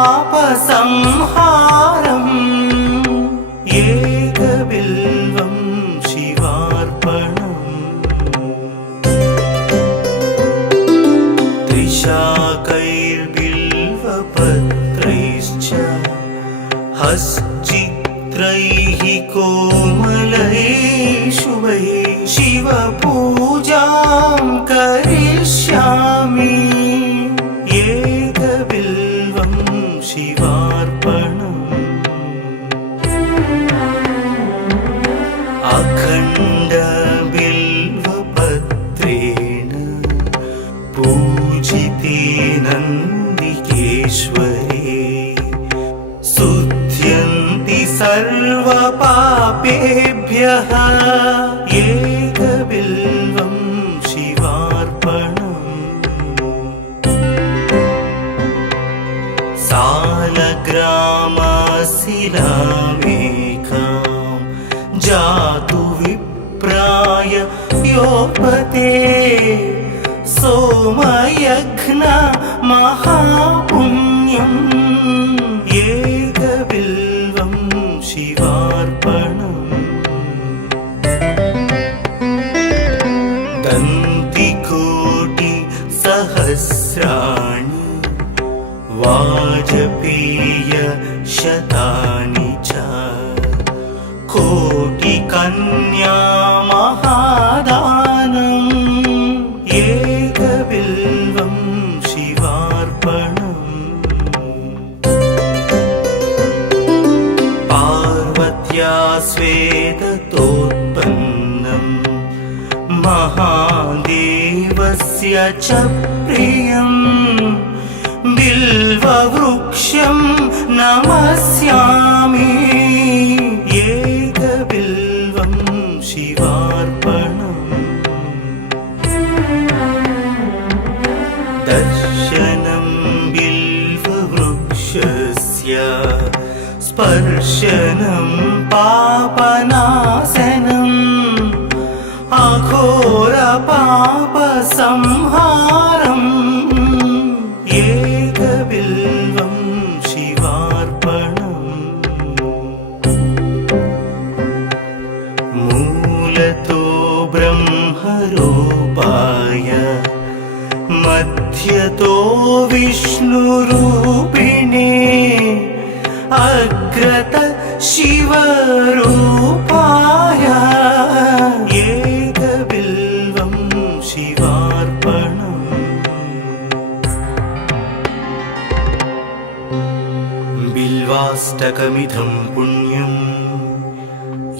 पापसंहारम् एकबिल्वं शिवार्पणम् त्रिशाकैर्बिल्वपत्रैश्च हश्चित्रैः कोमलैः शुभैः शिवपूजां करिष्यामि एकबिल्वं शिवार्पणम् अखण्डबिल्वपत्रेण पूजिते नन्दिकेश्वरे शुध्यन्ति सर्वपापेभ्यः एकबिल्वं शिवार्पणम् सालग्रामशिलामेकां जातु विप्राय योपते सोमयज्ञ महापुण्यम् एकबिल्वं शिवार्पणम् दन्तिकोटिसहस्राणि वाजपेयशतानि च कोटिकन्या महादानम् एकबिल्वं शिवार्पणम् पार्वत्या स्वेदतोत्पन्नम् महादेवस्य च प्रियम् बिल्ववृक्षं नमस्यामि एकबिल्वं शिवार्पणम् दर्शनं बिल्ववृक्षस्य स्पर्शनं पापनाशनम् अघोरपापसंहारम् एकबिल्वं शिवार्पणम् मूलतो ब्रह्मरूपाय मध्यतो विष्णुरूपिणे अग्रत शिवरूपाय एकबिल्वं शिवार्पणम् बिल्वाष्टकमिदं पुण्यं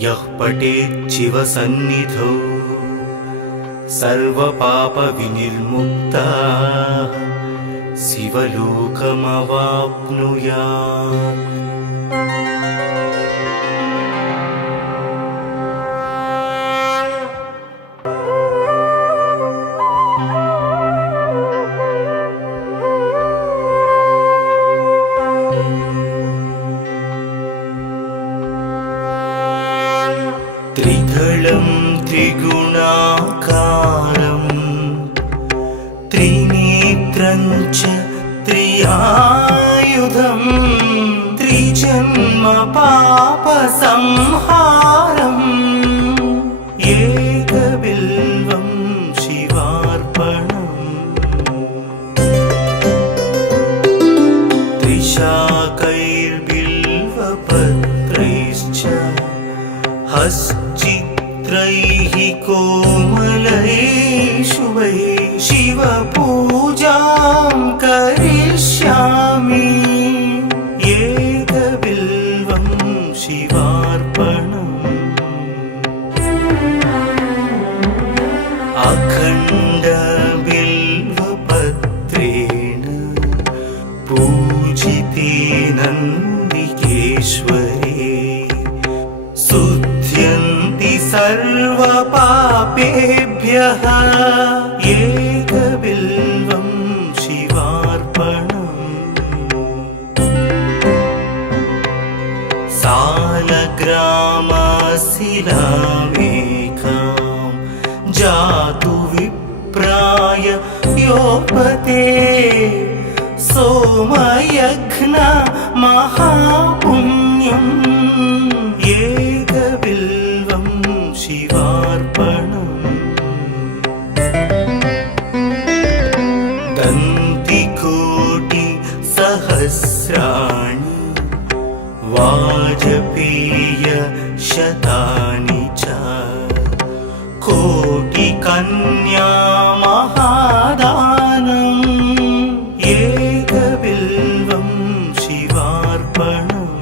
यः पठेत् शिवसन्निधौ सर्वपापविनिर्मुक्तः शिवलोकमवाप्नुयात्। त्रिदलं त्रिगुणाकारं त्रिनेत्रं च त्रियायुधं त्रिजन्म पापसंहारम् एकबिल्वं शिवार्पणम् त्रिशाकैर्बिल्वपत्रैश्च हश्चित्रैः कोमलैः शुभैः शिवपूजां करिष्यामि एकबिल्वं शिवार्पणम् अखण्डबिल्वपत्रेण पूजिते नन्दिकेश्वरे शुध्यन्ति सर्वपापेभ्यः एकबिल्वं शिवार्पणम् सालग्रामशिलामेकां जातु विप्राय योपते सोमयघ्न महापुण्यम् एकबिल्वं शिवार्पणम् दन्तिकोटि सहस्राणि वाजपेय शतानि च कोटिकन्या महादानम् एकबिल्वं शिवार्पणम्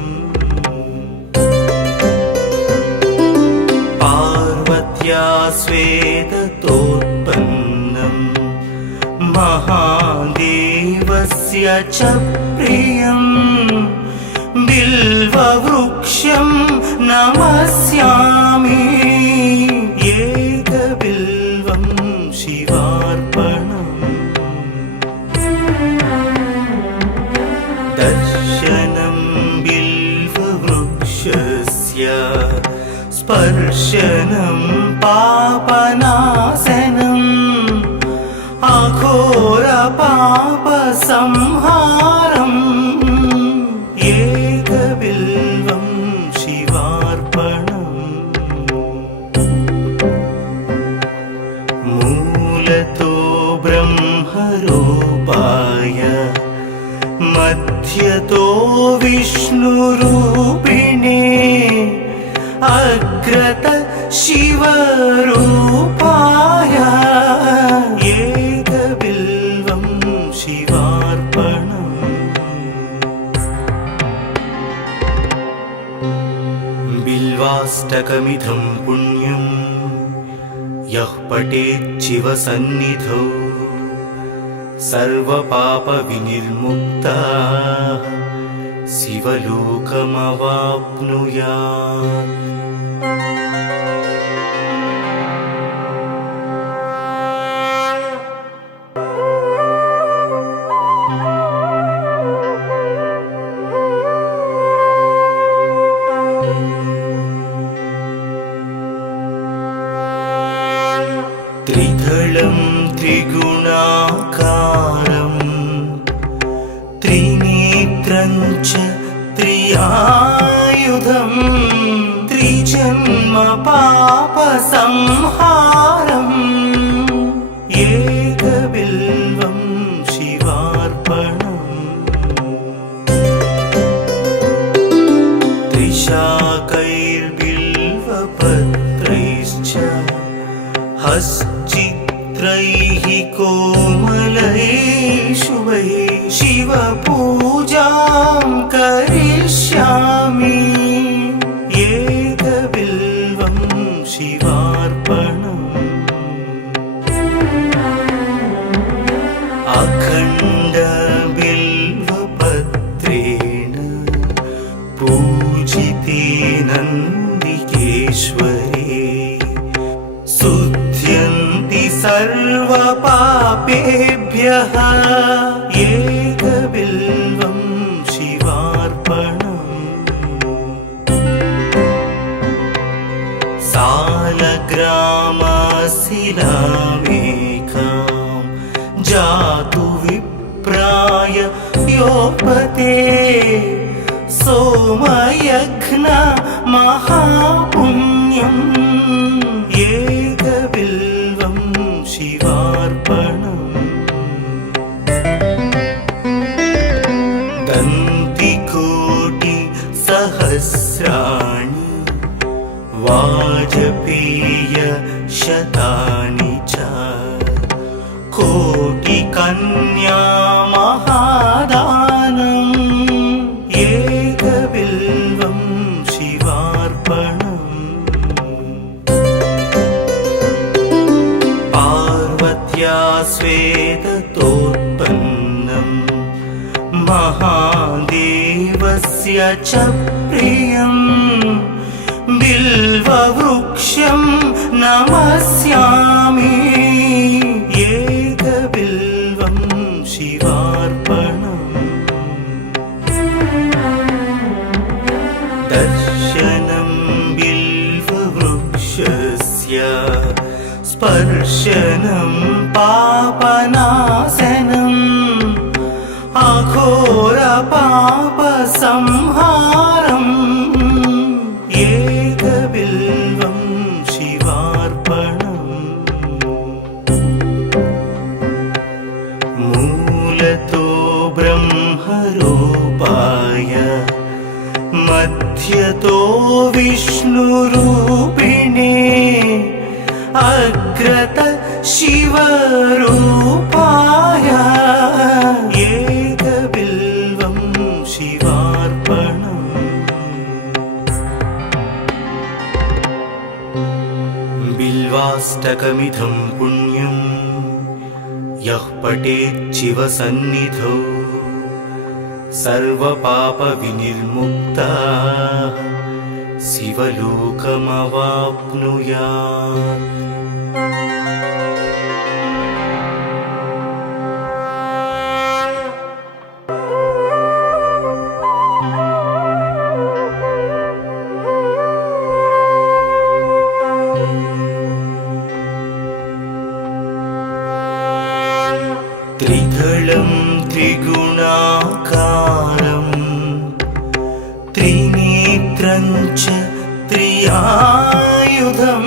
पार्वत्या स्वेदतोत्पन्नम् महादेवस्य च प्रियम् बिल्ववृक्षं नमस्यामि एकबिल्वं शिवार्पणम् दर्शनं बिल्ववृक्षस्य स्पर्शनं पापनाशनम् अघोरपापसंहारम् एकबिल्वं शिवार्पणम् मूलतो ब्रह्मरूपाय मध्यतो विष्णुरूपिणे अग्रत शिवरूपाय एकबिल्वं शिवार्पणम् बिल्वाष्टकमिदं पुण्यं यः पठेत् शिवसन्निधौ सर्वपापविनिर्मुक्तः शिवलोकमवाप्नुयात् त्रिदलं त्रिगुणाकारं त्रिनेत्रं च त्रियायुधं त्रिजन्म पापसंहारम् एकबिल्वं शिवार्पणम् त्रिशाकैर्बिल्वपत्रैश्च हश्चित्रैः कोमलैः शुभैः शिवपूजां करिष्यामि एकबिल्वं शिवार्पणम् अखण्डबिल्वपत्रेण पूजिते नन्दिकेश्वरे शुध्यन्ति सर्वपापेभ्यः एकबिल्वं शिवार्पणम् सालग्रामशिलामेकां जातु विप्राय योपते सोमयघ्न महापुण्यम् एकबिल्वं शिवार्पणम् दन्तिकोटि सहस्राणि वाजपेय शतानि च कोटिकन्या महादानम् एकबिल्वं शिवार्पणम् पार्वत्या स्वेदतोत्पन्नम् महादेवस्य च प्रियम् बिल्ववृक्षं नमस्यामि एकबिल्वं शिवार्पणम् दर्शनं बिल्ववृक्षस्य स्पर्शनं पापनाशनम् अघोर पाप संहारम् एकबिल्वं शिवार्पणम् मूलतो ब्रह्मरूपाय मध्यतो विष्णुरूपिणे अग्रत शिवरूपाय एकबिल्वं शिवार्पणम् बिल्वाष्टकमिदं पुण्यं यः पठेत् शिवसन्निधौ सर्वपापविनिर्मुक्तः शिवलोकमवाप्नुयात्। त्रिदलं त्रिगुणाकारं त्रिनेत्रं च त्रियायुधं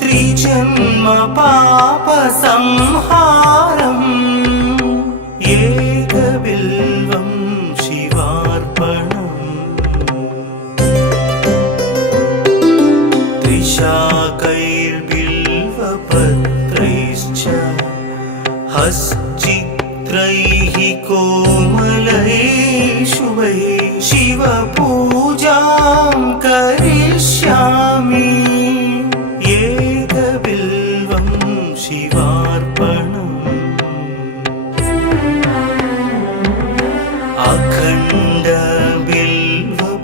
त्रिजन्म पापसंहारम् एकबिल्वं शिवार्पणम् त्रिशाकैर्बिल्वपत्रैश्च हश्चित्रैः कोमलैः शुभैः शिवपूजां करिष्यामि एकबिल्वं शिवार्पणम्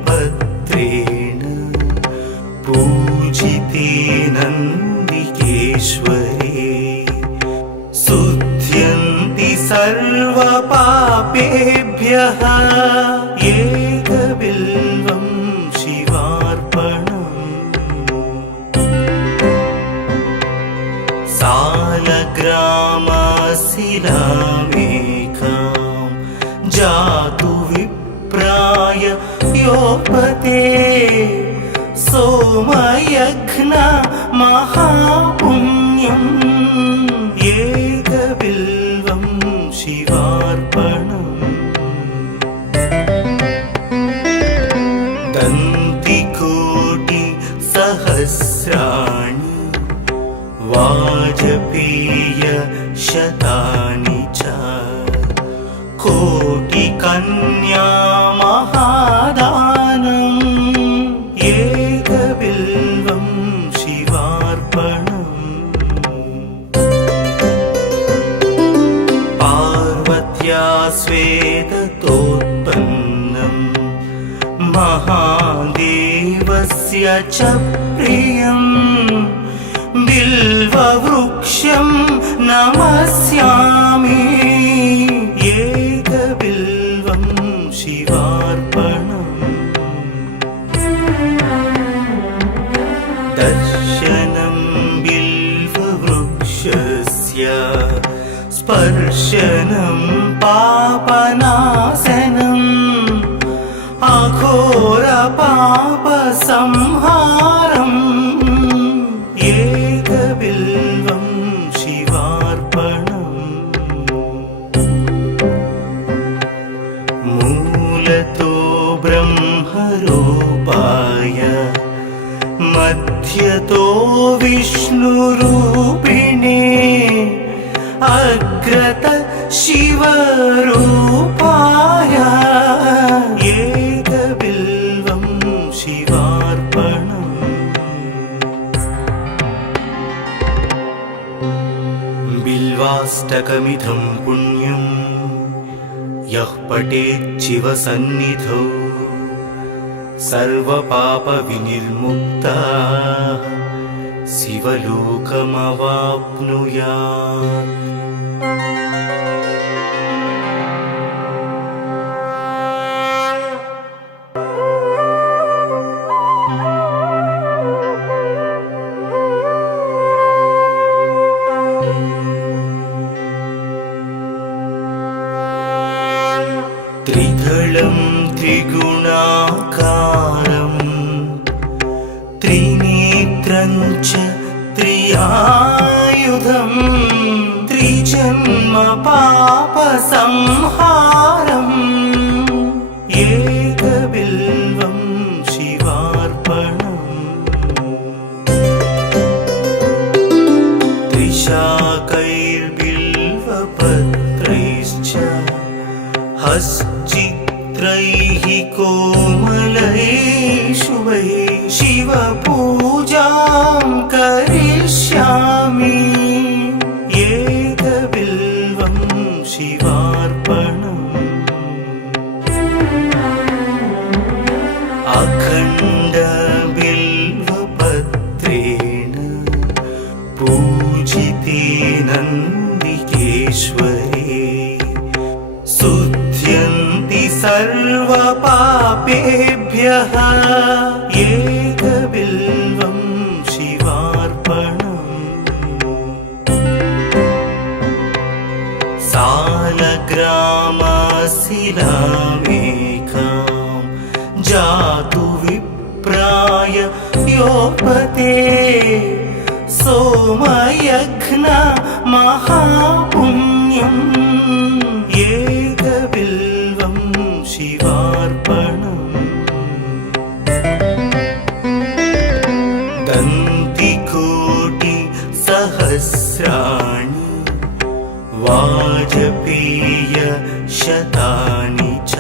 अखण्डबिल्वपत्रेण पूजिते नन्दिकेश्वरे शुध्यन्ति सर्वपापेभ्यः एकबिल्वं शिवार्पणम् सालग्रामशिलामेकां जातु विप्राय योपते सोमयज्ञ महापुण्यम् एकबिल्वं शिवार्पणम् दन्तिकोटिसहस्राणि वाजपेयशतानि च कोटिकन्या महादानम् एकबिल्वं शिवार्पणम् पार्वत्या स्वेदतोत्पन्नं महादेवस्य च प्रियं बिल्ववृक्षं नमस्यामि एकबिल्वं शिवार्पणम् दर्शनं बिल्ववृक्षस्य स्पर्शनं पापनाशनम् अघोर पाप संहारम् एकबिल्वं शिवार्पणम् मूलतो ब्रह्मरूपाय मध्यतो विष्णुरूपिणे अग्रत शिवरूपाय एकबिल्वं शिवार्पणम् बिल्वाष्टकमिदं पुण्यं यः पठेत् शिवसन्निधौ सर्वपापविनिर्मुक्तः शिवलोकमवाप्नुयात्। त्रिदलं त्रिगुणाकारं त्रिनेत्रं च त्रियायुधं त्रिजन्म पापसंहारम् एकबिल्वं शिवार्पणम् त्रिशाकैर्बिल्वपत्रैश्च हश्चित्रैः कोमलैः शुभैः शिवपूजां करिष्यामि एकबिल्वं शिवार्पणम् अखण्डबिल्वपत्रेण पूजिते नन्दिकेश्वरे शुध्यन्ति सर्वपापेभ्यः एकबिल्वं शिवार्पणम् सालग्रामशिलामेकां जातु विप्राय योपते सोमयज्ञ महापुण्यम् एकबिल्वं शिवार्पणम् दन्तिकोटिसहस्राणि वाजपेयशतानि च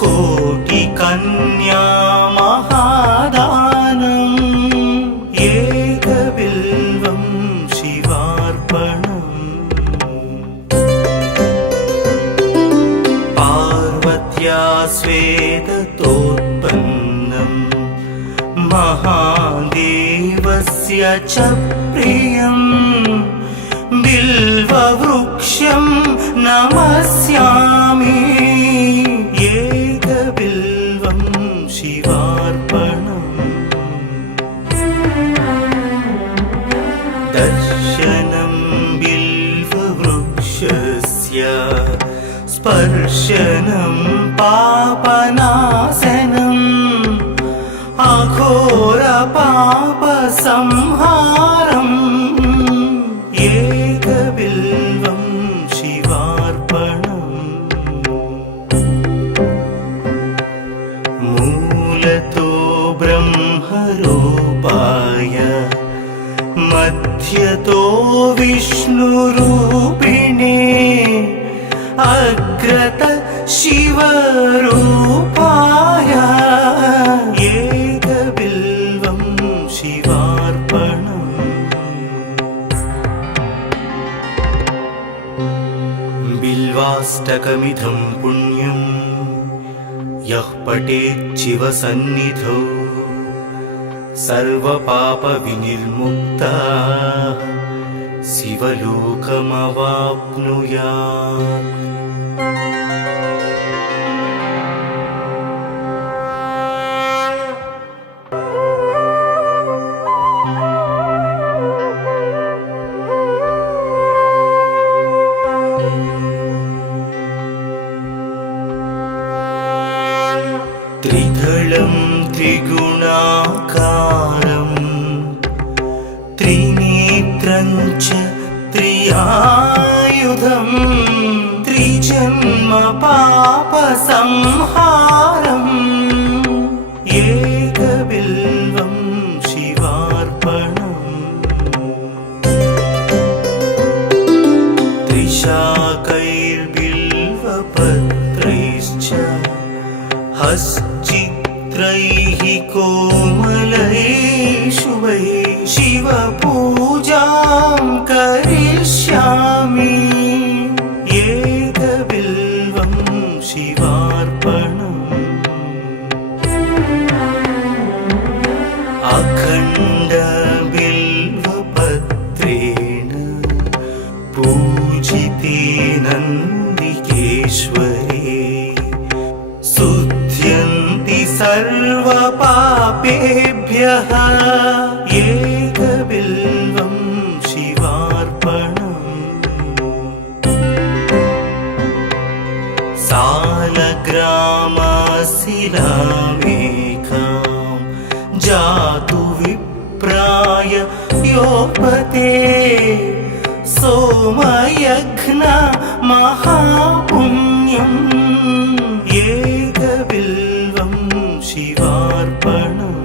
कोटिकन्या महादानम् एकबिल्वं शिवार्पणम् पार्वत्या स्वेदतोत्पन्नं महादेवस्य च प्रियं बिल्ववृक्षं नमस्यामि एकबिल्वं शिवार्पणम् दर्शनं बिल्ववृक्षस्य स्पर्शनं पापनाशनम् अघोरपापसंहारम् एकबिल्वं शिवार्पणम् मूलतो ब्रह्मरूपाय मध्यतो विष्णुरूपिणे अग्रत शिवरूपाय एकबिल्वं शिवार्पणम् बिल्वाष्टकमिदं पुण्यं यः पठेत् शिवसन्निधौ सर्वपापविनिर्मुक्तः शिवलोकमवाप्नुयात् त्रिदलं त्रिगुणाकारं त्रिनेत्रं च त्रियायुधं त्रिजन्म पापसंहारम् एकबिल्वं शिवार्पणम् त्रिशाकैर्बिल्वपत्रैश्च हश्चित्रैः कोमलैः शुभैः शिवपूजां करिष्यामि एकबिल्वं शिवार्पणम् अखण्डबिल्वपत्रेण पूजिते नन्दिकेश्वरे शुध्यन्ति सर्वपापेभ्यः एकबिल्वं शिवार्पणम् सालग्रामशिलामेकां जातु विप्राय योपते सोमयघ्न महापुण्यम् एकबिल्वं शिवार्पणम्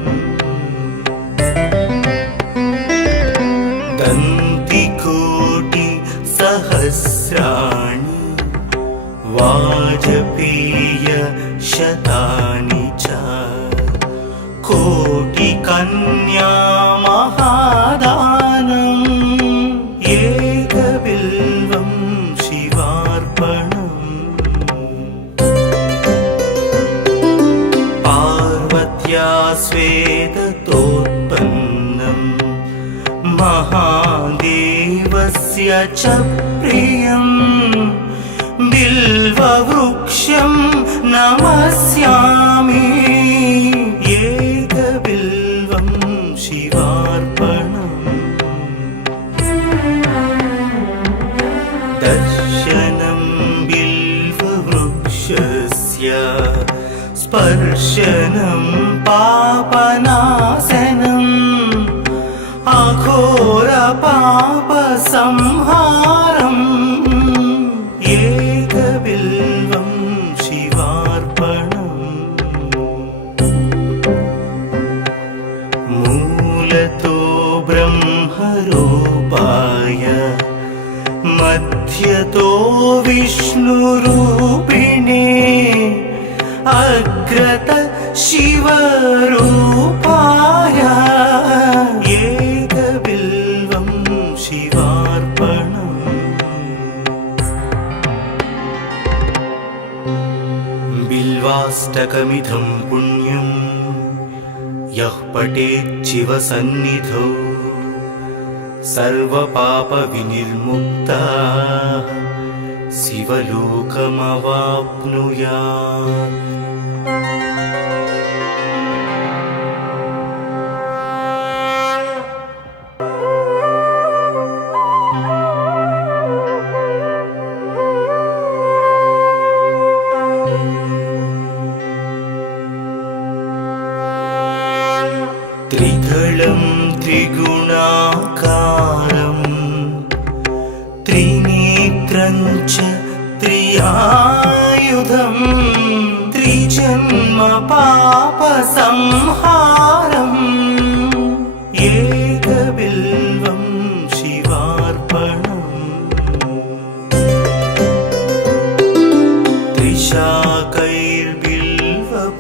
दन्तिकोटि सहस्राणि वाजपेय शतानि च कोटिकन्या महादानम् एकबिल्वं शिवार्पणम् पार्वत्या स्वेदतोत्पन्नम् महादेवस्य च प्रियम् बिल्ववृक्षं नमस्यामि एकबिल्वं शिवार्पणम् दर्शनं बिल्ववृक्षस्य स्पर्शनं पापनाशनम् अघोरपापसंहारम् एकबिल्वं शिवार्पणम् मूलतो ब्रह्मरूपाय मध्यतो विष्णुरूपिणे अग्रत शिवरूपाय एकबिल्वं शिवार्पणम् बिल्वाष्टकमिदं पुण्यं यः पठेच्छिवसन्निधौ सर्वपापविनिर्मुक्तः शिवलोकमवाप्नुयात्। त्रिदलं त्रिगुणाकारं त्रिनेत्रं च त्रियायुधं त्रिजन्म पापसंहारम् एकबिल्वं शिवार्पणम्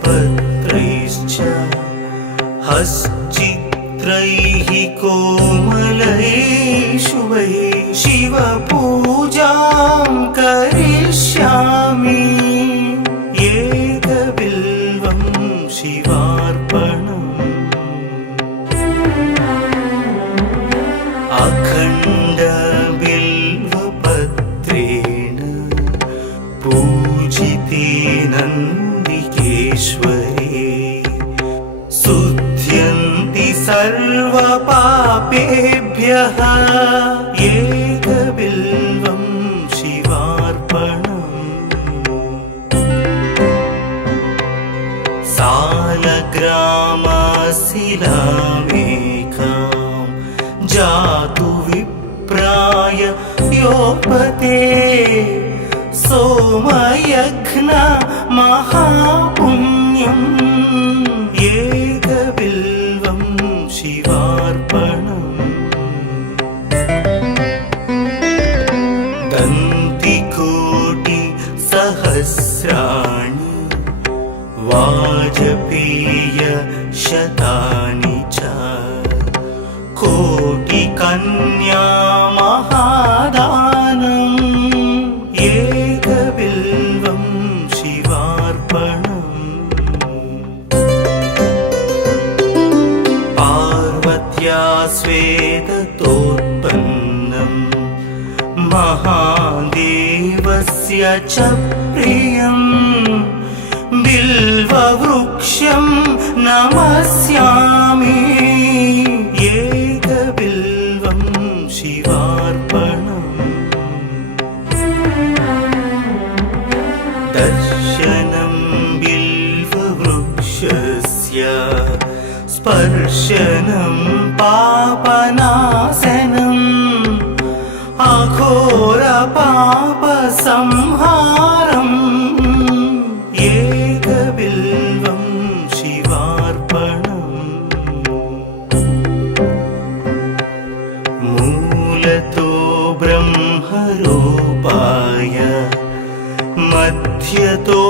त्रिशाकैर्बिल्वपत्रैश्च हश्चित्रैः कोमलैः शुभैः शिवपूजां करिष्यामि एकबिल्वं शिवार्पणम् अखण्डबिल्वपत्रेण पूजिते नन्दिकेश्वरे शुध्यन्ति सर्वपापेभ्यः एकबिल्वं शिवार्पणम् सालग्रामशिलामेकां जातु विप्राय योपते सोमयघ्न महापुण्यम् एकबिल्वं शिवार्पणम् दन्तिकोटि सहस्राणि वाजपेय शतानि च कोटिकन्या महादानम् एकबिल्वं शिवार्पणम् पार्वत्या स्वेदतोत्पन्नम् महादेवस्य च प्रियम् बिल्ववृक्षं नमस्यामि एकबिल्वं शिवार्पणम् दर्शनं बिल्ववृक्षस्य स्पर्शनं पापनाशनम् अघोरपापसंहारम् एकबिल्वं शिवार्पणम् मूलतो ब्रह्मरूपाय मध्यतो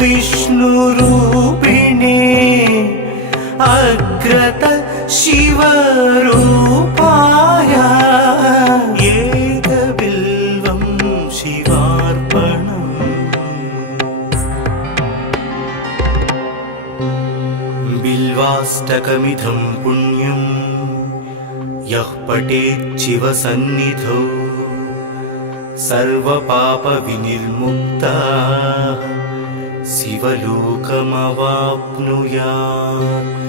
विष्णुरूपिणे अग्रत शिवरूपाय एकबिल्वं शिवार्पणम् बिल्वाष्टकमिदं पुण्यं यः पठेत् शिवसन्निधौ सर्वपापविनिर्मुक्तः शिवलोकमवाप्नुयात्।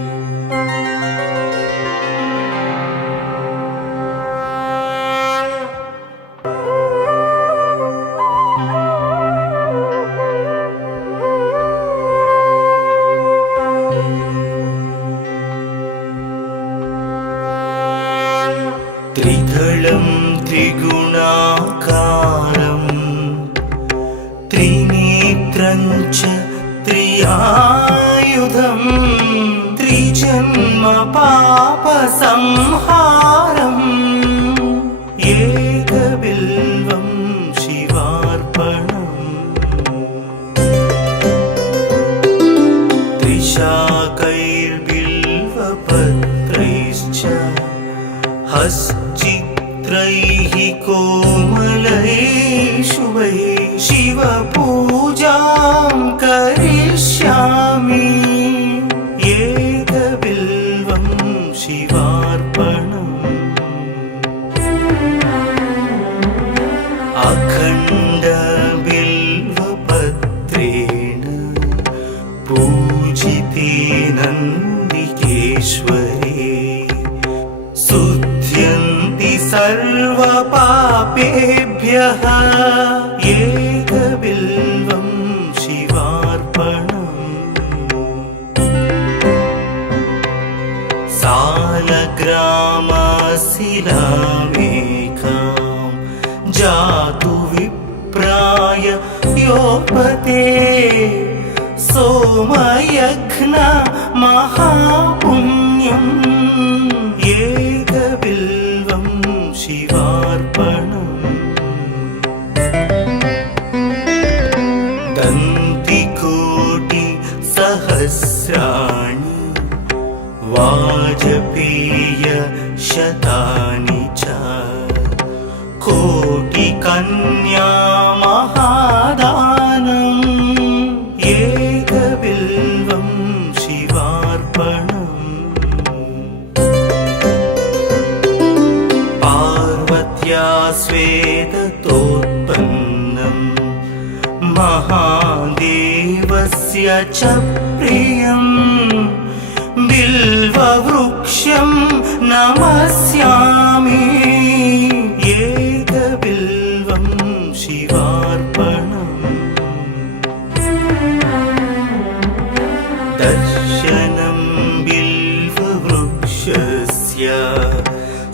त्रिदलं त्रिगुणाकारं त्रिनेत्रं च त्रियायुधं त्रिजन्म पापसंहारम् एकबिल्वं शिवार्पणम् त्रिशाकैर्बिल्वपत्रैश्च हश्चित्रैः कोमलैः शुभैः शिवपूजां करिष्यामि एकबिल्वं शिवार्पणम् अखण्डबिल्वपत्रेण पूजिते नन्दिकेश्वरे शुद्ध्यन्ति सर्वपापेभ्यः एकबिल्वं शिवार्पणम् सालग्रामशिलामेकां जातु विप्राय योपते सोमयज्ञ महापुण्यम् एकबिल्वं शिवार्पणम् दन्तिकोटिसहस्राणि वाजपेयशतानि च कोटिकन्या महादानम् एकबिल्वं शिवार्पणम् पार्वत्या स्वेदतोत्पन्नं महादेवस्य च प्रियं बिल्ववृक्षं नमस्यामि एकबिल्वं शिवार्पणम् दर्शनं बिल्ववृक्षस्य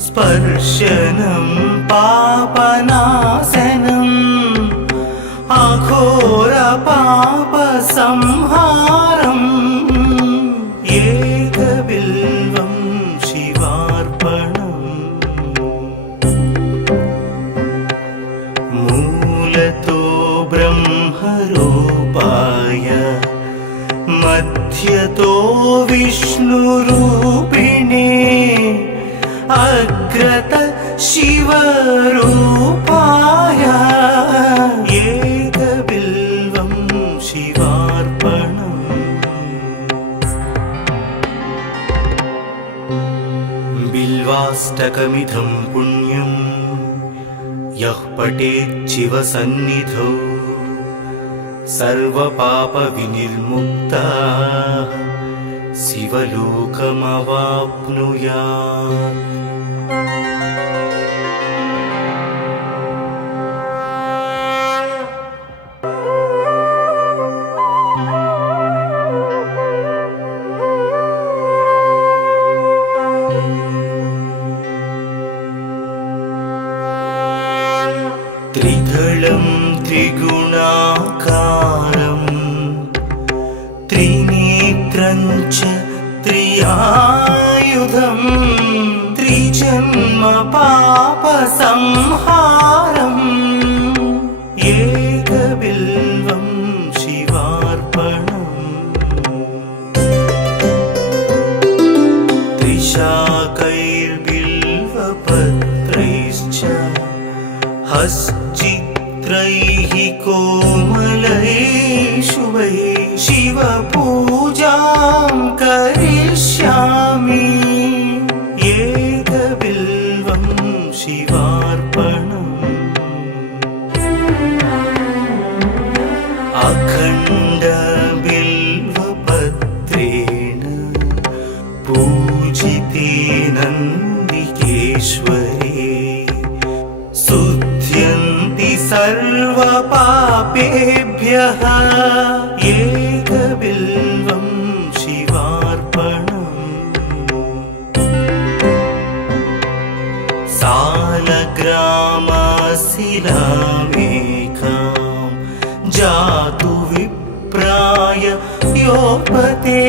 स्पर्शनं पापनाशनम् अघोरपापसंहारम् एकबिल्वं शिवार्पणम् मूलतो ब्रह्मरूपाय मध्यतो विष्णुरूपिणे अग्रत शिवरूपाय एकबिल्वं शिवार्पणम् बिल्वाष्टकमिदं पुण्यं यः पठेत् शिवसन्निधौ सर्वपापविनिर्मुक्तः शिवलोकमवाप्नुयात्। शिवपूजां करिष्यामि एकबिल्वं शिवार्पणम् अखण्डबिल्वपत्रेण पूजिते नन्दिकेश्वरे शुध्यन्ति सर्वपापेभ्यः एकबिल्वं शिवार्पणम् सालग्रामशिलामेकां जातु विप्राय योपते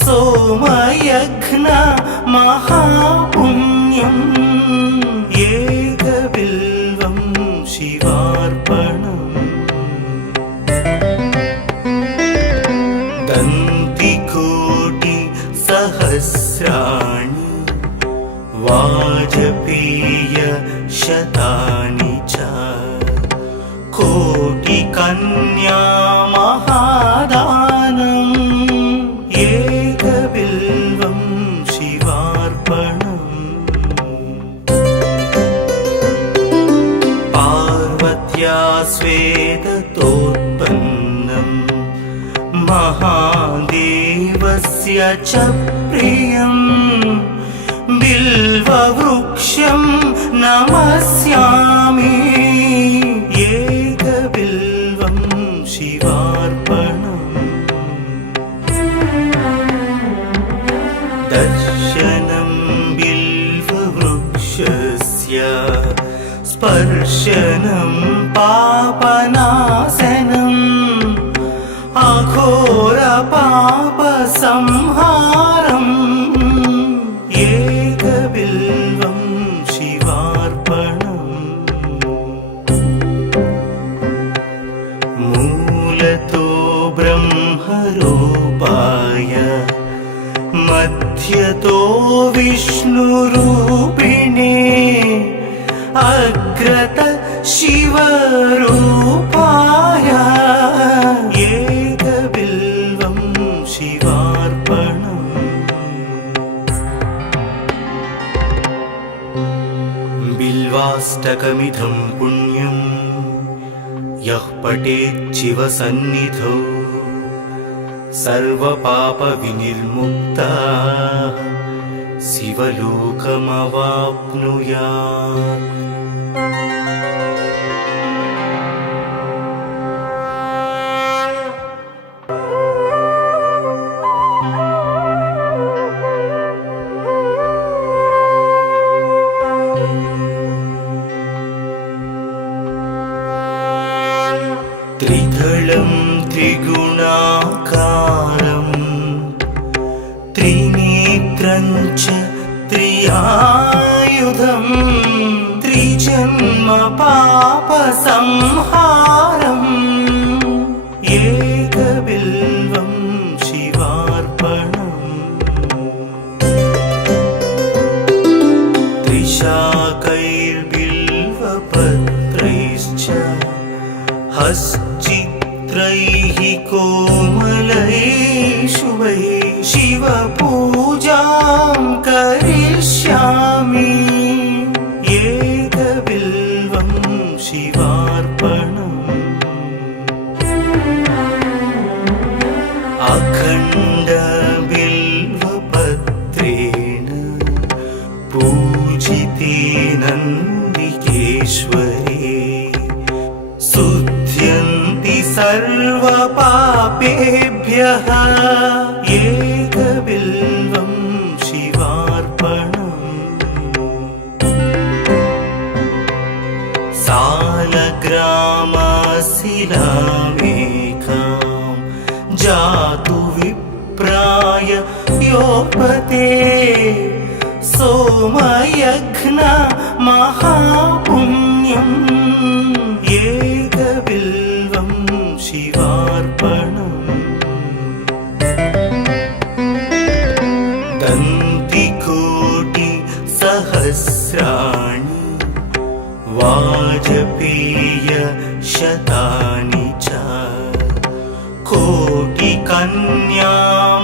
सोमयज्ञ महापुण्यम् एकबिल्वं शिवार्पणम् दन्तिकोटिसहस्राणि वाजपेयशतानि च कोटिकन्या महादानम् एकबिल्वं शिवार्पणम् पार्वत्या स्वेदतोत्पन्नम् महादेवस्य च प्रियम् बिल्ववृक्षं नमस्यामि एकबिल्वं शिवार्पणम् दर्शनं बिल्ववृक्षस्य स्पर्शनं पापनाशनम् अघोरपापसंहारम् एकबिल्वं शिवार्पणम् मूलतो ब्रह्मरूपाय मध्यतो विष्णुरूपिणे अग्रत शिवरूपाय एकबिल्वं शिवार्पणम् बिल्वाष्टकमिदं पुण्यं यः पठेत् शिवसन्निधौ सर्वपापविनिर्मुक्तः शिवलोकमवाप्नुयात् त्रिदलं त्रिगुणाकारं त्रिनेत्रं च त्रियायुधं त्रिजन्म पापसंहारम् एकबिल्वं शिवार्पणम् त्रिशाकैर्बिल्वपत्रैश्च हश्चित्रैः कोमलैः शुभैः शिवपूजां करिष्यामि एकबिल्वं शिवार्पणम् अखण्डबिल्वपत्रेण पूजिते नन्दिकेश्वरे शुध्यन्ति सर्वपापेभ्यः एकबिल्वं शिवार्पणम् सालग्रामशिलामेकां जातु विप्राय योपते सोमयज्ञ महापुण्यम् एकबिल्वं शिवार्पणम् दन्तिकोटिसहस्राणि वाजपेयशतानि च कोटिकन्या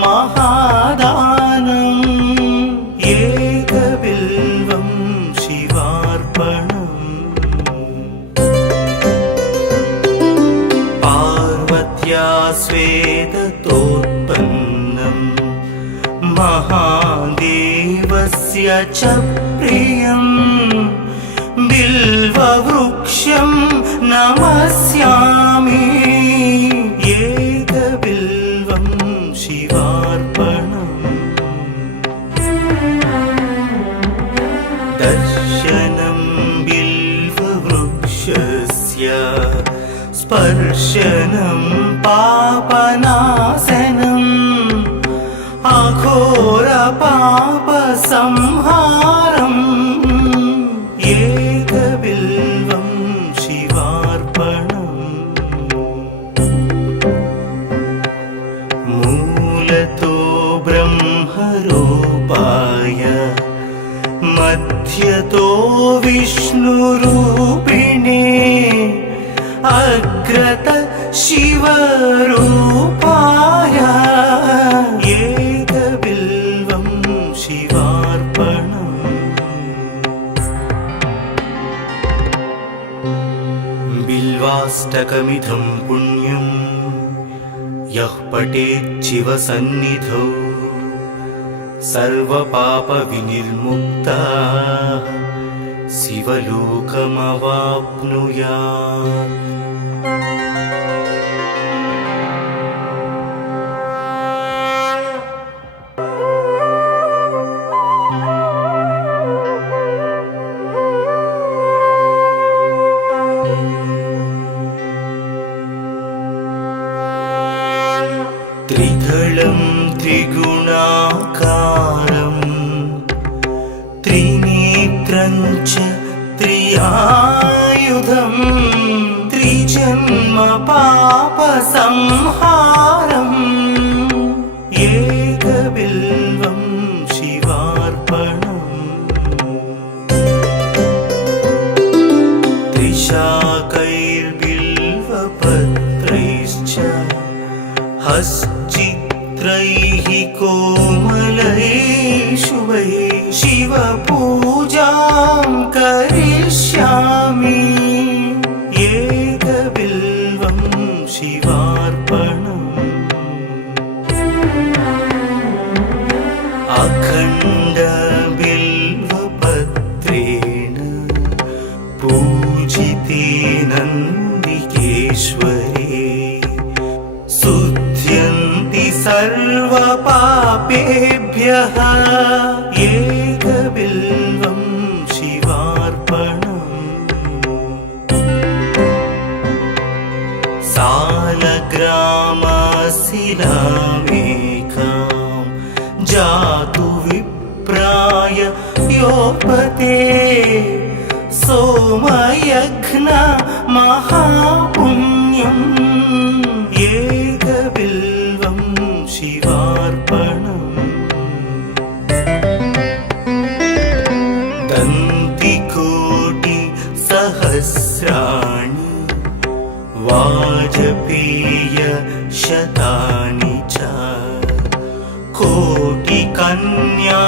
महादानम् एकबिल्वं शिवार्पणम् पार्वत्या स्वेदतोत्पन्नम् महादेवस्य च प्रियम् बिल्ववृक्षं नमस्यामि एकबिल्वं शिवार्पणम् दर्शनं बिल्ववृक्षस्य स्पर्शनं पापनाशनम् अघोरपापसंहारम् एकबिल्वं शिवार्पणम् मूलतो ब्रह्मरूपाय मध्यतो विष्णुरूपिणे अग्रत शिवरूपाय एकबिल्वं शिवार्पणम् बिल्वाष्टकमिदं पुण्यं यः पठेत् शिवसन्निधौ सर्वपापविनिर्मुक्तः शिवलोकमवाप्नुयात् त्रिदलं त्रिगुणाकारं त्रिनेत्रं च त्रियायुधं त्रिजन्म पापसंहारम् एकबिल्वं शिवार्पणम् त्रिशाकैर्बिल्वपत्रैश्च हश्चित्रैः कोमलैः शुभैः शिवपूजां करिष्यामि एकबिल्वं शिवार्पणम् अखण्डबिल्वपत्रेण पूजिते नन्दिकेश्वरे शुद्ध्यन्ति सर्वपापेभ्यः एकबिल्वं शिवार्पणम् सालग्रामशिलामेकां जातु विप्राय योपते सोमयज्ञ महापुण्यम् एकबिल्वं शिवार्पणम् दन्तिकोटिसहस्राणि वाजपेयशतानि च कोटिकन्या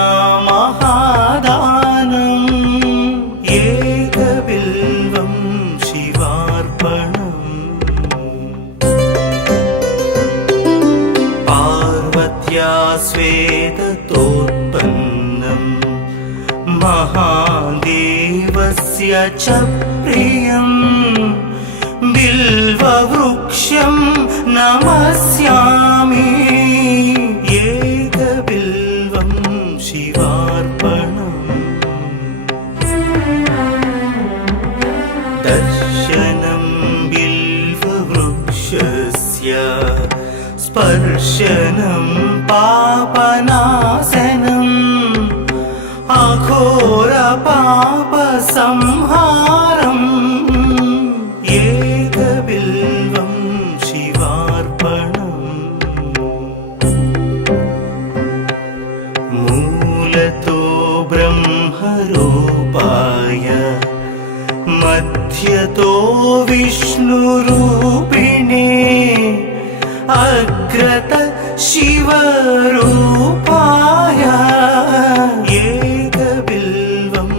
महादानम् एकबिल्वं शिवार्पणम् पार्वत्या स्वेदतोत्पन्नम् महादेवस्य च प्रियम् बिल्ववृक्षं नमस्यामि एकबिल्वं शिवार्पणम् दर्शनं बिल्ववृक्षस्य स्पर्शनं पापनाशनम् अघोरपापसंहारम् एकबिल्वं शिवार्पणम् मूलतो ब्रह्मरूपाय मध्यतो विष्णुरूपिणे अग्रत शिवरूपाय एकबिल्वं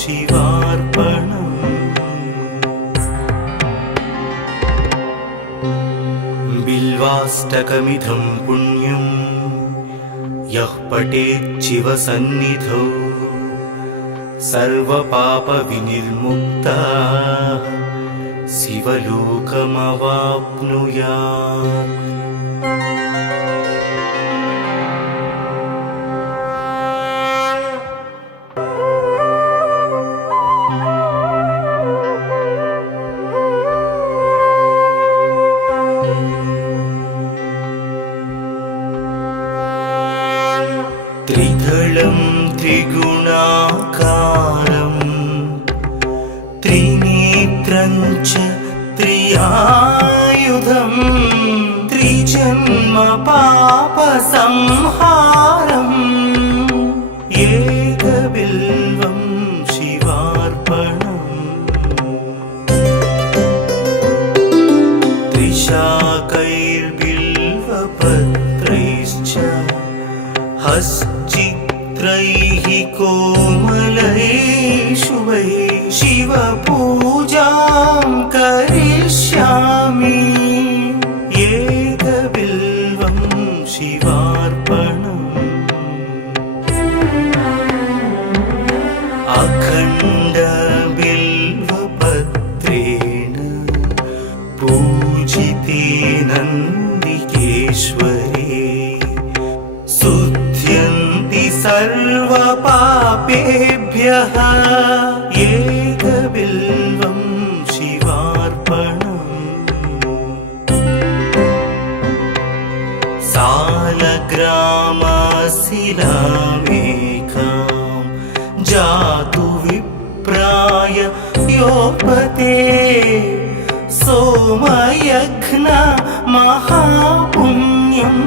शिवार्पणम् बिल्वाष्टकमिदं पुण्यं यः पठेच्छिवसन्निधौ सर्वपापविनिर्मुक्तः शिवलोकमवाप्नुयात्। त्रिदलं त्रिगुणाकारं त्रिनेत्रं च त्रियायुधं त्रिजन्म पापसंहारम् एकबिल्वं शिवार्पणम् त्रिशाकैर्बिल्वपत्रैश्च हश्चित्रैः कोमलैः शुभैः शिवपूजां करिष्यामि एकबिल्वं शिवार्पणम् अखण्डबिल्वपत्रेण पूजिते नन्दिकेश्वरे शुद्ध्यन्ति सर्वपापेभ्यः एकबिल्वं शिवार्पणम् सालग्रामशिलामेकां जातु विप्राय योपते सोमयज्ञ महापुण्यम्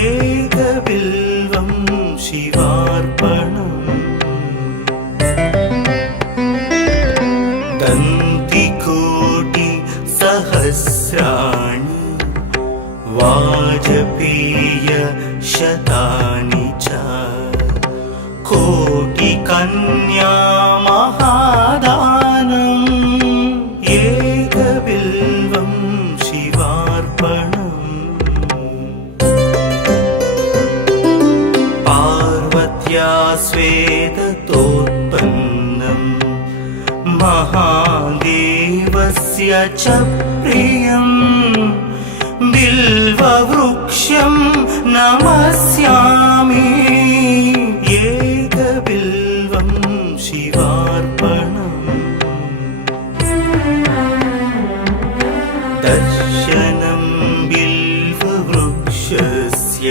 एकबिल्वं शिवार्पणम् दन्तिकोटिसहस्राणि वाजपेयशतानि च कोटिकन्या महादानम् एकबिल्वं शिवार्पणम् पार्वत्या स्वेदतोत्पन्नं महादेवस्य च प्रियं बिल्ववृक्षं नमस्यामि एकबिल्वं शिवार्पणम् दर्शनं बिल्ववृक्षस्य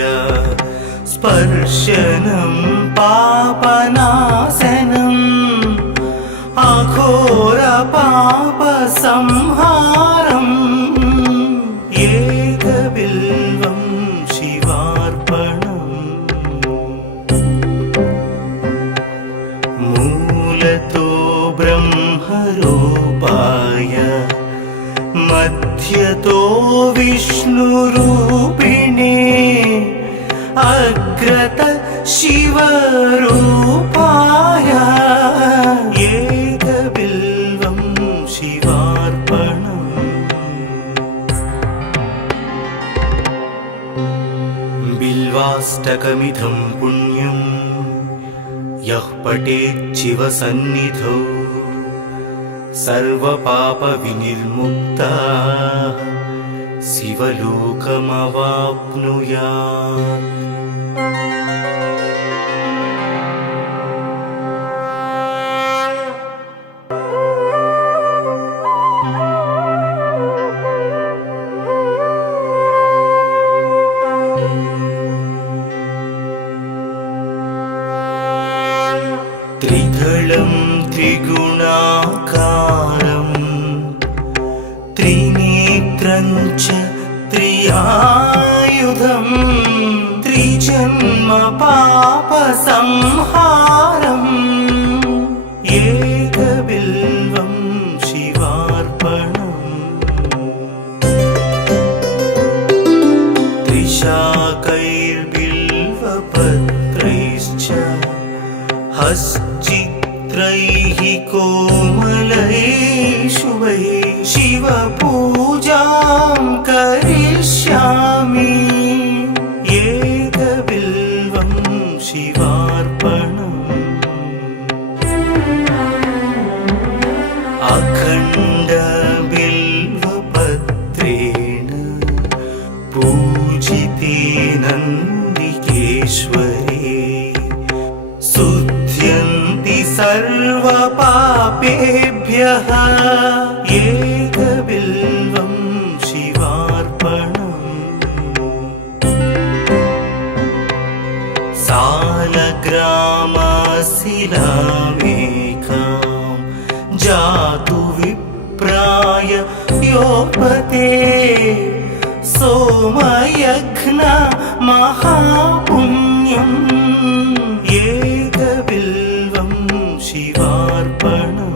स्पर्शनं पापनाशनम् अघोरपापसंहारम् एकबिल्वं शिवार्पणम् मूलतो ब्रह्मरूपाय मध्यतो विष्णुरूपिणे अग्रत शिवरूपाय एकबिल्वं शिवार्पणम् बिल्वाष्टकमिदं पुण्यं यः पठेच्छिवसन्निधौ सर्वपापविनिर्मुक्तः शिवलोकमवाप्नुयात्। त्रिदलं त्रिगुणाकारं त्रिनेत्रं च त्रियायुधं त्रिजन्म पापसंहारम् एकबिल्वं शिवार्पणम् त्रिशाकैर्बिल्वपत्रैश्च हश्चित्रैः कोमलैः शुभैः शिवपूजां करिष्यामि एकबिल्वं शिवार्पणम् अखण्डबिल्वपत्रेण पूजिते नन्दिकेश्वरे शुध्यन्ति सर्वपापेभ्यः एकबिल्वं शिवार्पणम् सालग्रामशिलामेकां जातु विप्राय योपते सोमयज्ञ महापुण्यम् एकबिल्वं शिवार्पणम्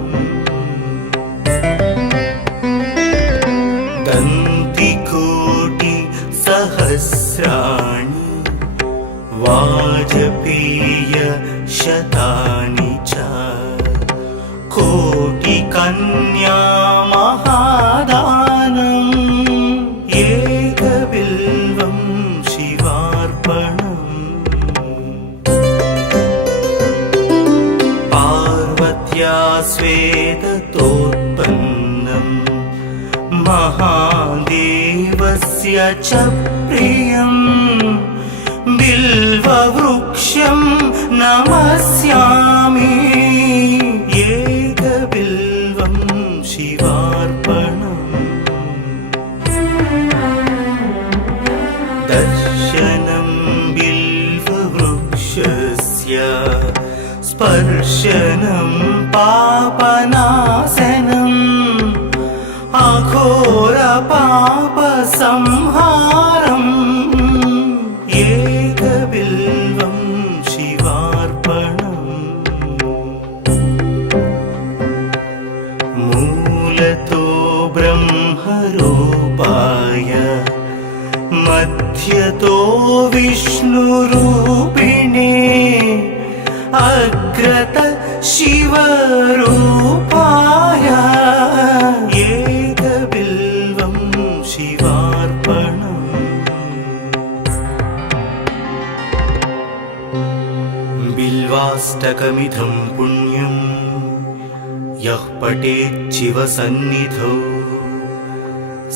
दन्तिकोटिसहस्राणि वाजपेयशतानि च कोटिकन्या महादानम् एकबिल्वं शिवार्पणम् पार्वत्या श्वेततोत्पन्नं महादेवस्य च प्रियम् बिल्ववृक्षं नमस्यामि एकबिल्वं शिवार्पणम् दर्शनं बिल्ववृक्षस्य स्पर्शनं पापनाशनम् अघोरपापसंहारम् एकबिल्वं शिवार्पणम् मूलतो ब्रह्मरूपाय मध्यतो विष्णुरूपिणे अग्रत शिवरूपाय एकबिल्वं शिवार्पणम् बिल्वाष्टकमिदं पुण्यं यः पठेत् शिवसन्निधौ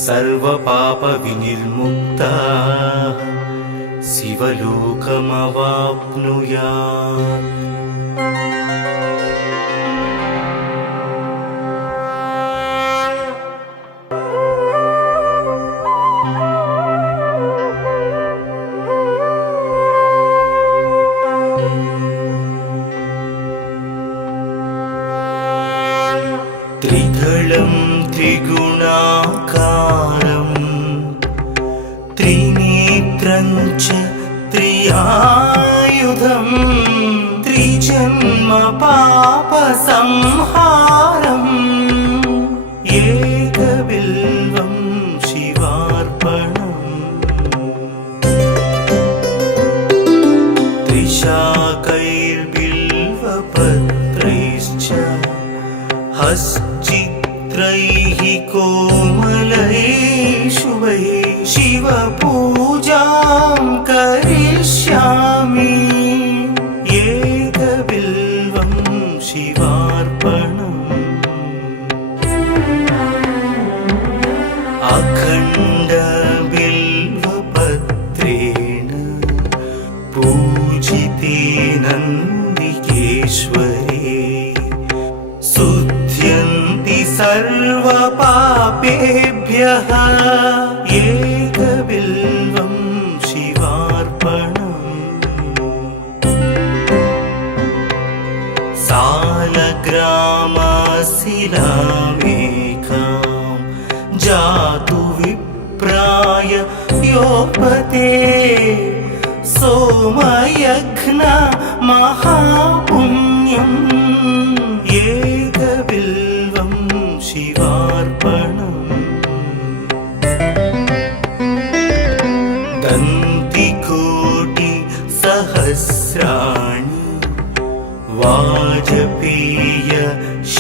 सर्वपापविनिर्मुक्तः शिवलोकमवाप्नुयात् त्रिदलं त्रिगुणाकारं त्रिनेत्रं च त्रियायुधं त्रिजन्म पापसंहारम् एकबिल्वं शिवार्पणम् त्रिशाकैर्बिल्वपत्रैश्च हश्चित्रैः कोमलैः शुभैः शिवपूजां करिष्यामि एकबिल्वं शिवार्पणम् अखण्डबिल्वपत्रेण पूजिते नन्दिकेश्वरे शुध्यन्ति सर्वपापेभ्यः एकबिल्वं शिवार्पणम् सालग्रामशिलामेकां जातु विप्राय योपते सोमयज्ञ महापुण्यम् एकबिल्वं शिवार्पणम्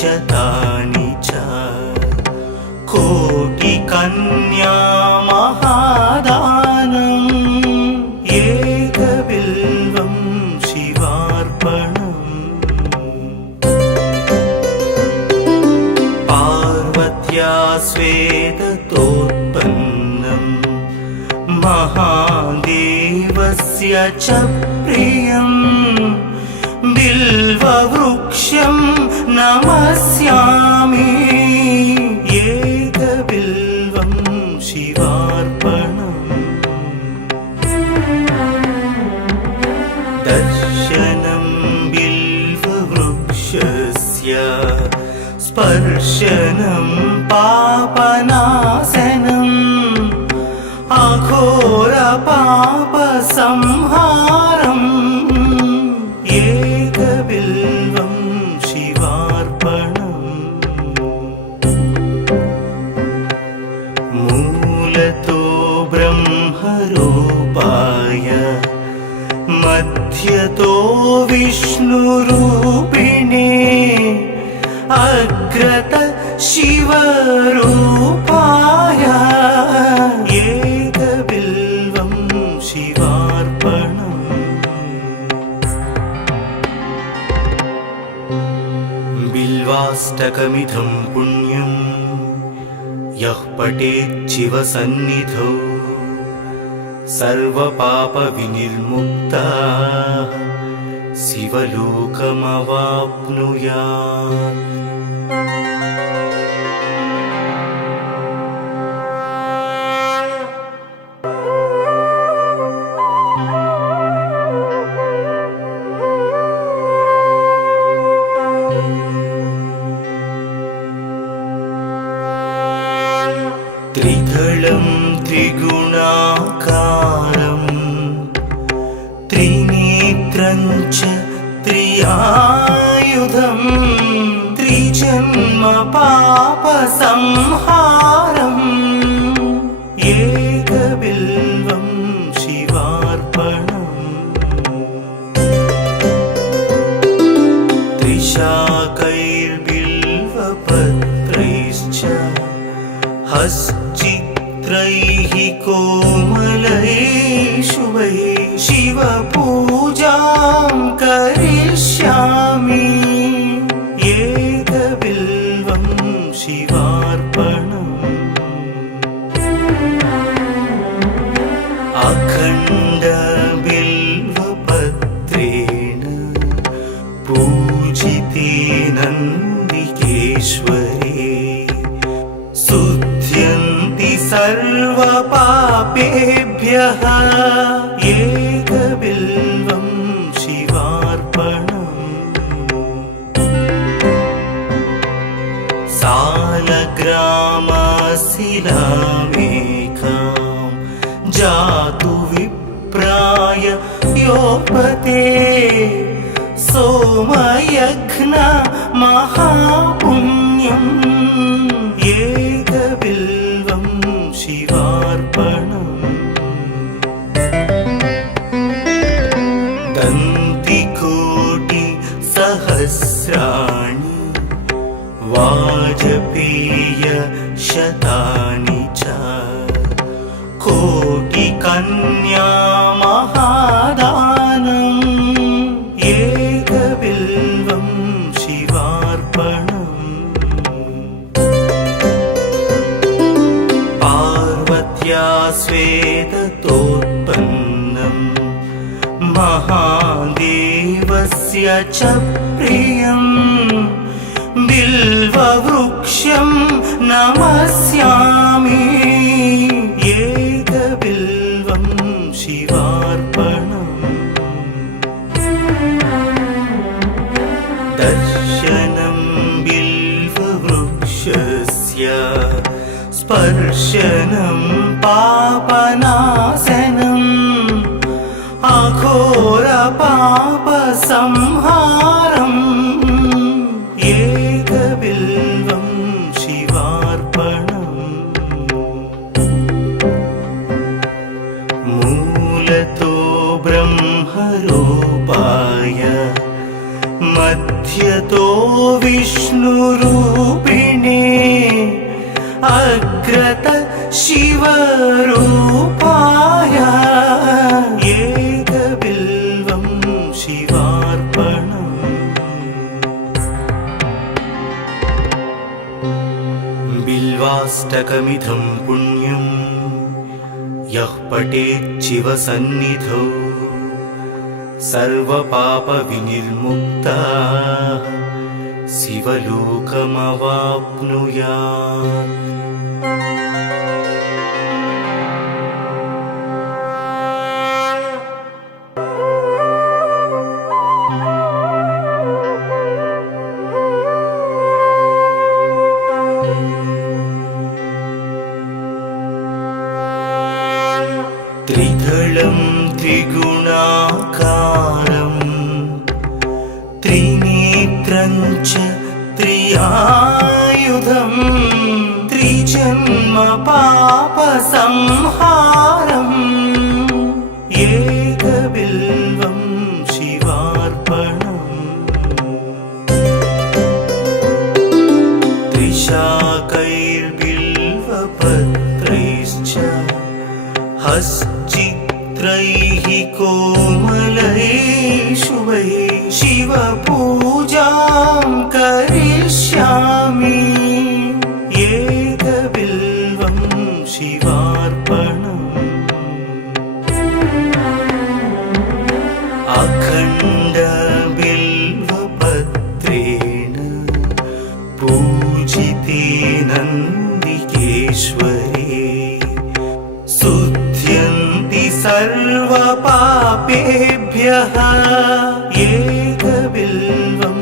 शतानि च कोटिकन्या महादानम् एकबिल्वं शिवार्पणम् पार्वत्या स्वेदतोत्पन्नम् महादेवस्य च प्रियम् बिल्ववृक्षं नमस्यामि एकबिल्वं शिवार्पणम् दर्शनं बिल्ववृक्षस्य स्पर्शनं पापनाशनम् अघोरपापसंहारम् एकबिल्वं शिवार्पणम् मूलतो ब्रह्मरूपाय मध्यतो विष्णुरूपिणे अग्रत शिवरूपाय एकबिल्वं शिवार्पणम् बिल्वाष्टकमिदं पुण्यं यः पठेत् शिवसन्निधौ सर्वपापविनिर्मुक्तः शिवलोकमवाप्नुयात्। त्रिदलं त्रिगुणाकारं त्रिनेत्रं च त्रियायुधं त्रिजन्म पापसंहारम् एकबिल्वं शिवार्पणम् त्रिशाकैर्बिल्वपत्रैश्च हश्चित्रैः कोमलैः शुभैः शिवपूजां करिष्यामि एकबिल्वं शिवार्पणम् अखण्डबिल्वपत्रेण पूजिते नन्दिकेश्वरे सर्वपापेभ्यः एकबिल्वं शिवार्पणम् सालग्रामशिलामेकां जातु विप्राय योपते सोमयज्ञ महापुण्यम् एकबिल्वं शिवार्पणम् दन्तिकोटिसहस्राणि वाजपेय शतानि च कोटिकन्या महादानम् एकबिल्वं शिवार्पणम् पार्वत्या स्वेदतोत्पन्नम् महादेवस्य च प्रियम् बिल्ववृक्षं नमस्यामि एकबिल्वं शिवार्पणम् दर्शनं बिल्ववृक्षस्य स्पर्शनं पापनाशनम् अघोरपापसंहारम् एकबिल्वं शिवार्पणम् मूलतो ब्रह्मरूपाय मध्यतो विष्णुरूपिणे अग्रत शिवरूपाय एकबिल्वं शिवार्पणम्। बिल्वाष्टकमिदं पुण्यं यः पठेत् शिवसन्निधौ सर्वपापविनिर्मुक्तः शिवलोकमवाप्नुयात्। त्रिदलं त्रिगुणाकारं त्रिनेत्रं च त्रियायुधं त्रिजन्म पापसंहारम् एकबिल्वं शिवार्पणम्। त्रिशाकैर्बिल्वपत्रैश्च हश्चित्रैः कोमलैः शुभैः शिवपूजां करिष्यामि एकबिल्वं शिवार्पणम्। अखण्डबिल्वपत्रेण पूजिते नन्दिकेश्वरे शुध्यन्ति सर्वपापेभ्यः एकबिल्वं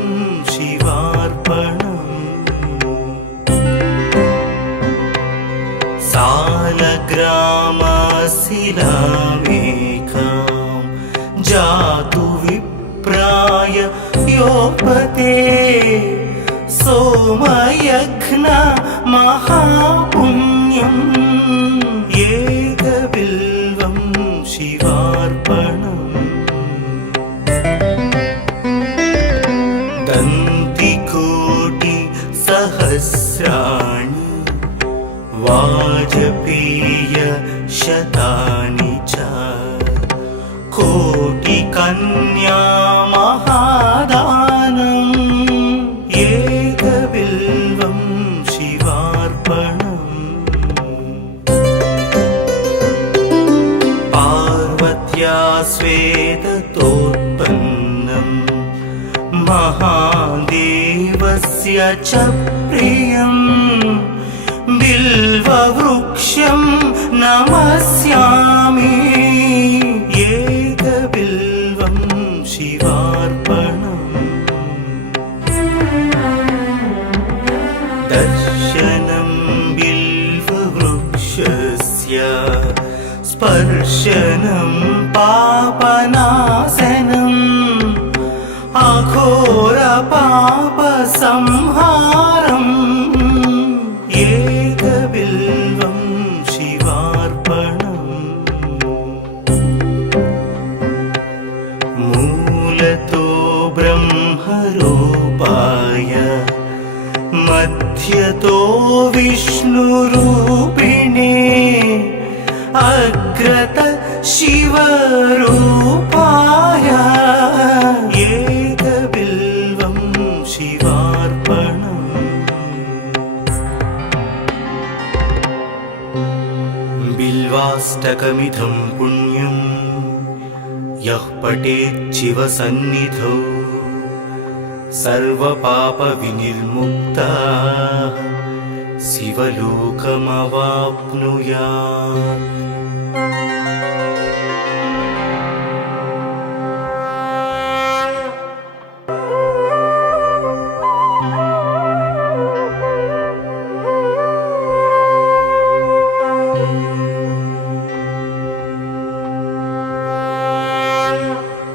शिवार्पणम्। सालग्रामशिलामेकां जातु विप्राय योपते सोमयज्ञ महापुण्यम् एकबिल्वं शिवार्पणम्। दन्तिकोटिसहस्राणि वाजपेयशतानि च कोटिकन्या महादानम् एकबिल्वं शिवार्पणम्। पार्वत्या स्वेदतोत्पन्नं महादेवस्य च प्रियं बिल्ववृक्षं नमस्यामि एकबिल्वं शिवार्पणम्। दर्शनं बिल्ववृक्षस्य स्पर्शनं पापनाशनम् अघोरपापसंहारम् एकबिल्वं शिवार्पणम्। मूलतो ब्रह्मरूपाय मध्यतो विष्णुरूपिणे अग्रत शिवरूपाय एकबिल्वं शिवार्पणम्। बिल्वाष्टकमिदं पुण्यं यः पठेत् शिवसन्निधौ सर्वपापविनिर्मुक्तः शिवलोकमवाप्नुयात्।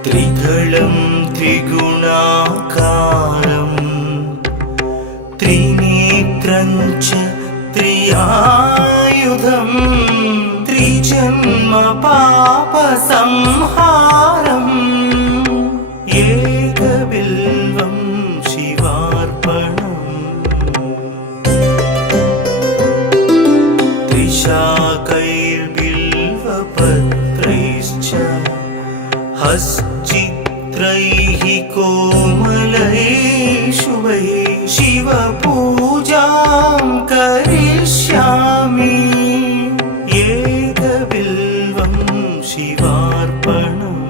त्रिदलं त्रिगुणाकारं त्रिनेत्रं च त्रियायुधं त्रिजन्म पापसंहारम् एकबिल्वं शिवार्पणम्। हश्चित्रैः कोमलैः शुभैः शिवपूजां करिष्यामि एकबिल्वं शिवार्पणम्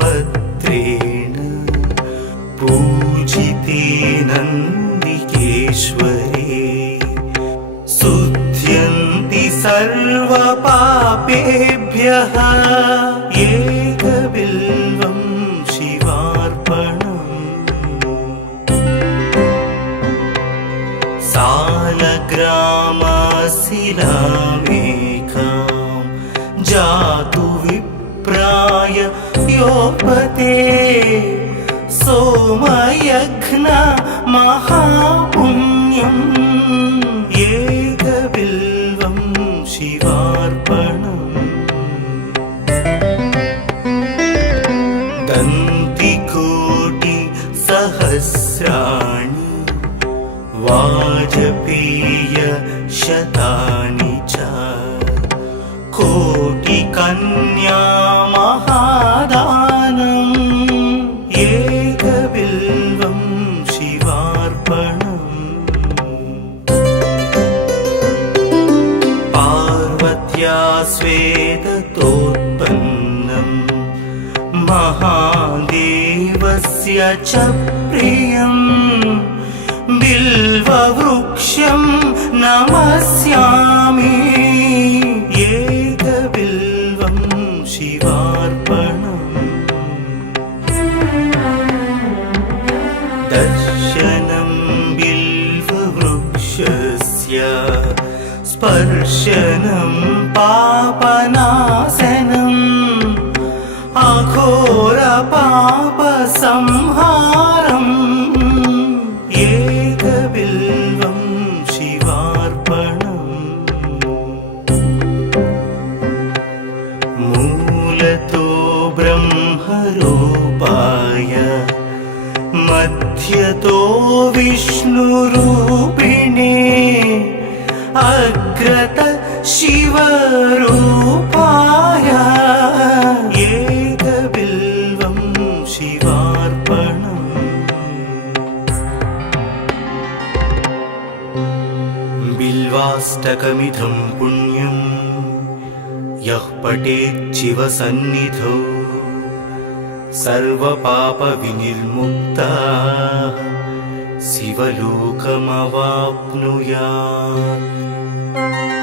अखण्डबिल्वपत्रेण पूजिते नन्दिकेश्वरे शुध्यन्ति सर्वपापेभ्यः एकबिल्वं शिवार्पणम् सालग्रामशिलामेकां जातु विप्राय योपते सोमयज्ञ महापुण्यम् एकबिल्वं शिवार्पणम् दन्तिकोटिसहस्राणि वाजपेयशतानि च कोटिकन्या महादानम् एकबिल्वं शिवार्पणम् पार्वत्या स्वेदतोत्पन्नं महादेवस्य च प्रियम् बिल्ववृक्षं नमस्यामि एकबिल्वं शिवार्पणम् दर्शनं बिल्ववृक्षस्य स्पर्शनं पापनाशनम् अघोरपापसंहारम् एकबिल्वं शिवार्पणम् मूलतो ब्रह्मरूपाय मध्यतो विष्णुरूपिणे अग्रत शिवरूपाय एकबिल्वं शिवार्पणम् बिल्वाष्टकमिदं पुण्यं यः पठेत् शिवसन्निधौ सर्वपापविनिर्मुक्तः शिवलोकमवाप्नुयात्।